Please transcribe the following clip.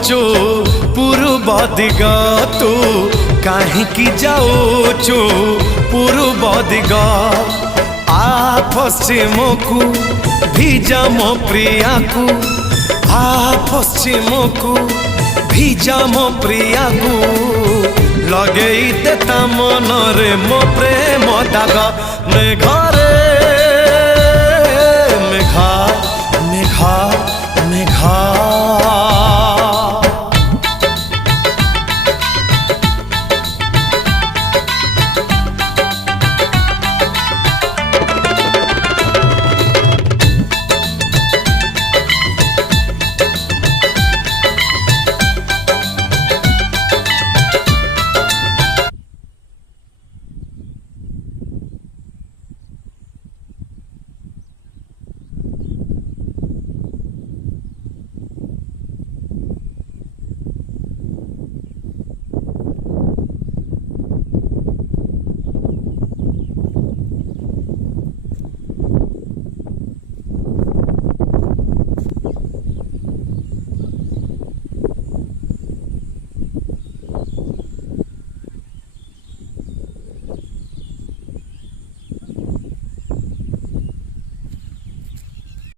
जाऊचु पूर्व दिग तू कहीं जाऊचु पूर्व दिग आ पश्चिम को भिजा मो प्रिया को आ पश्चिम को भिजा मो प्रिया को लगेई देता मन रे मो प्रेम दाग ने घरे